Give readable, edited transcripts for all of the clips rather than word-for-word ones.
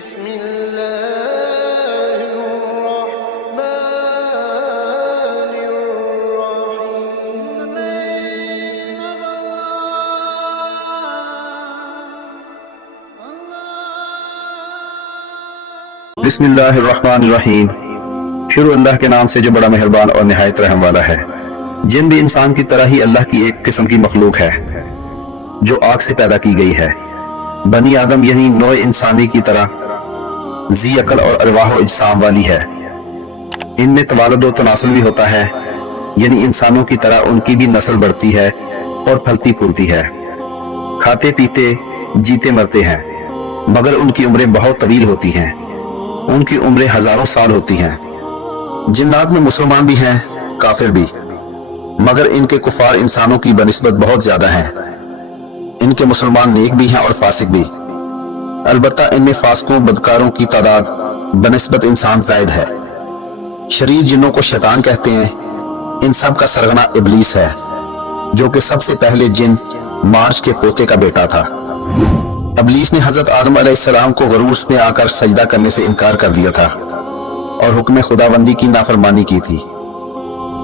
بسم الله الرحمن الرحيم. بسم اللہ الرحمن الرحیم. شروع اللہ کے نام سے جو بڑا مہربان اور نہایت رحم والا ہے. جن بھی انسان کی طرح ہی اللہ کی ایک قسم کی مخلوق ہے جو آگ سے پیدا کی گئی ہے. بنی آدم یعنی نوع انسانی کی طرح ذی عقل اور ارواح و اجسام والی ہے. ان میں توالد و تناسل بھی ہوتا ہے، یعنی انسانوں کی طرح ان کی بھی نسل بڑھتی ہے اور پھلتی پھولتی ہے. کھاتے پیتے جیتے مرتے ہیں، مگر ان کی عمریں بہت طویل ہوتی ہیں. ان کی عمریں ہزاروں سال ہوتی ہیں. جنات میں مسلمان بھی ہیں، کافر بھی، مگر ان کے کفار انسانوں کی بنسبت بہت زیادہ ہیں. ان کے مسلمان نیک بھی ہیں اور فاسق بھی، البتہ ان میں فاسقوں بدکاروں کی تعداد بنسبت انسان زائد ہے. شریر جنوں کو شیطان کہتے ہیں. ان سب کا سرغنہ ابلیس ہے، جو کہ سب سے پہلے جن مارچ کے پوتے کا بیٹا تھا. ابلیس نے حضرت آدم علیہ السلام کو غرور میں آ کر سجدہ کرنے سے انکار کر دیا تھا اور حکم خداوندی کی نافرمانی کی تھی،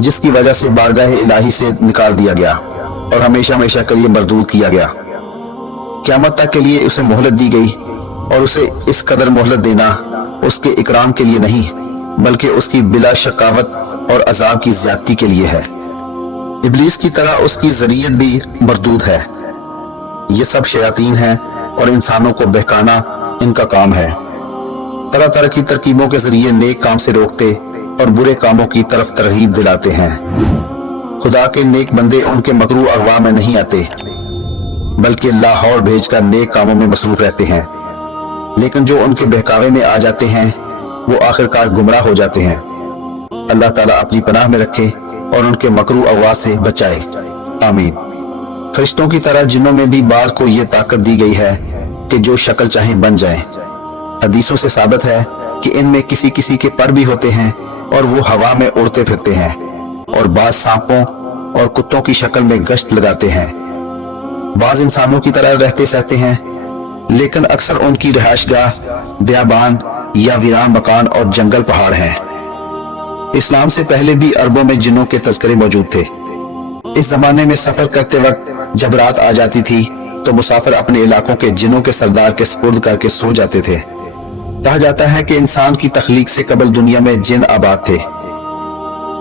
جس کی وجہ سے بارگاہ الہی سے نکال دیا گیا اور ہمیشہ ہمیشہ کے لیے مردود کیا گیا. قیامت تک کے لیے اسے مہلت دی گئی، اور اسے اس قدر مہلت دینا اس کے اکرام کے لیے نہیں، بلکہ اس کی بلا شقاوت اور عذاب کی زیادتی کے لیے ہے. ابلیس کی طرح اس کی ذریت بھی مردود ہے. یہ سب شیاطین ہیں اور انسانوں کو بہکانا ان کا کام ہے. طرح طرح کی ترکیبوں کے ذریعے نیک کام سے روکتے اور برے کاموں کی طرف ترغیب دلاتے ہیں. خدا کے نیک بندے ان کے مکروہ اغوا میں نہیں آتے، بلکہ لاہور بھیج کر نیک کاموں میں مصروف رہتے ہیں. لیکن جو ان کے بہکاوے میں آ جاتے ہیں وہ آخرکار گمراہ ہو جاتے ہیں. اللہ تعالیٰ اپنی پناہ میں رکھے اور ان کے مکروہ اغوا سے بچائے. آمین. فرشتوں کی طرح جنوں میں بھی بعض کو یہ طاقت دی گئی ہے کہ جو شکل چاہیں بن جائیں. حدیثوں سے ثابت ہے کہ ان میں کسی کسی کے پر بھی ہوتے ہیں اور وہ ہوا میں اڑتے پھرتے ہیں، اور بعض سانپوں اور کتوں کی شکل میں گشت لگاتے ہیں. بعض انسانوں کی طرح رہتے سہتے ہیں، لیکن اکثر ان کی رہائش گاہ بیابان یا ویران مکان اور جنگل پہاڑ ہیں. اسلام سے پہلے بھی عربوں میں جنوں کے تذکرے موجود تھے. اس زمانے میں سفر کرتے وقت جب رات آ جاتی تھی تو مسافر اپنے علاقوں کے جنوں کے سردار کے سپرد کر کے سو جاتے تھے. کہا جاتا ہے کہ انسان کی تخلیق سے قبل دنیا میں جن آباد تھے.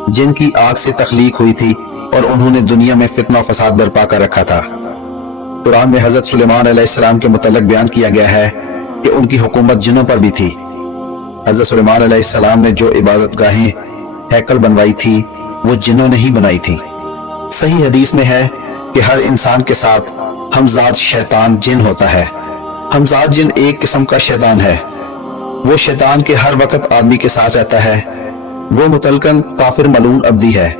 جن کی آگ سے تخلیق ہوئی تھی اور انہوں نے دنیا میں فتنہ و فساد برپا کر رکھا تھا. قرآن میں حضرت سلیمان علیہ السلام کے متعلق بیان کیا گیا ہے کہ ان کی حکومت جنوں پر بھی تھی. حضرت سلیمان علیہ السلام نے جو عبادت گاہیں ہیکل بنوائی تھی وہ جنوں نے ہی بنائی تھی. صحیح حدیث میں ہے کہ ہر انسان کے ساتھ ہمزاد شیطان جن ہوتا ہے. ہمزاد جن ایک قسم کا شیطان ہے. وہ شیطان کے ہر وقت آدمی کے ساتھ رہتا ہے. وہ متلقن کافر ملعون عبدی ہے،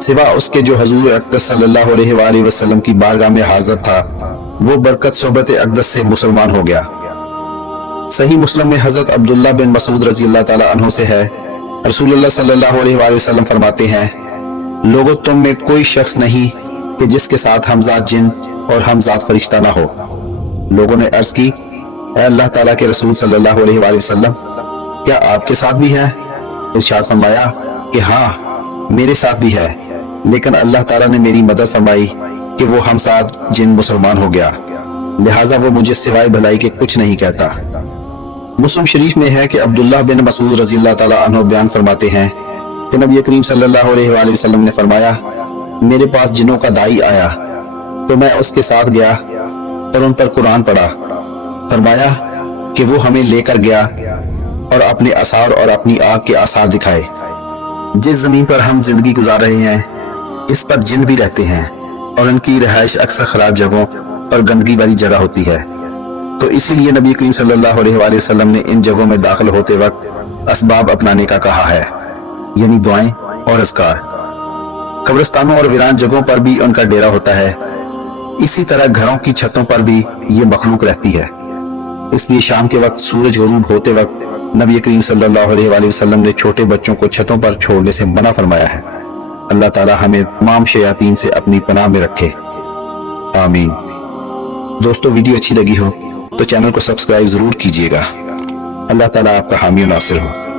سوا اس کے جو حضور اقدس صلی اللہ علیہ وآلہ وسلم کی بارگاہ میں حاضر تھا. وہ برکت صحبت اقدس سے مسلمان ہو گیا. صحیح مسلم میں حضرت عبداللہ بن مسعود رضی اللہ تعالی عنہ سے ہے، رسول اللہ صلی اللہ علیہ وآلہ وسلم فرماتے ہیں، لوگوں تم میں کوئی شخص نہیں کہ جس کے ساتھ ہمزاد جن اور ہمزاد فرشتہ نہ ہو. لوگوں نے عرض کی، اے اللہ تعالیٰ کے رسول صلی اللہ علیہ وآلہ وسلم، کیا آپ کے ساتھ بھی ہے؟ ارشاد فرمایا کہ ہاں میرے ساتھ بھی ہے، لیکن اللہ تعالیٰ نے میری مدد فرمائی کہ وہ ہمزاد جن مسلمان ہو گیا، لہٰذا وہ مجھے سوائے بھلائی کے کچھ نہیں کہتا. مسلم شریف میں ہے کہ عبداللہ بن مسعود رضی اللہ تعالیٰ عنہ بیان فرماتے ہیں کہ نبی کریم صلی اللہ علیہ وآلہ وسلم نے فرمایا، میرے پاس جنوں کا دائی آیا تو میں اس کے ساتھ گیا اور ان پر قرآن پڑھا. فرمایا کہ وہ ہمیں لے کر گیا اور اپنے آثار اور اپنی آگ کے آثار دکھائے. جس زمین پر ہم زندگی گزار رہے ہیں اس پر جن بھی رہتے ہیں، اور ان کی رہائش اکثر خراب جگہوں اور گندگی والی جگہ ہوتی ہے. تو اسی لیے نبی کریم صلی اللہ علیہ وآلہ وسلم نے ان جگہوں میں داخل ہوتے وقت اسباب اپنانے کا کہا ہے، یعنی دعائیں اور اذکار. قبرستانوں اور ویران جگہوں پر بھی ان کا ڈیرا ہوتا ہے. اسی طرح گھروں کی چھتوں پر بھی یہ مخلوق رہتی ہے. اس لیے شام کے وقت سورج غروب ہوتے وقت نبی کریم صلی اللہ علیہ وآلہ وسلم نے چھوٹے بچوں کو چھتوں پر چھوڑنے سے منع فرمایا ہے. اللہ تعالیٰ ہمیں تمام شیاطین سے اپنی پناہ میں رکھے. آمین. دوستو ویڈیو اچھی لگی ہو تو چینل کو سبسکرائب ضرور کیجیے گا. اللہ تعالیٰ آپ کا حامی و ناصر ہو.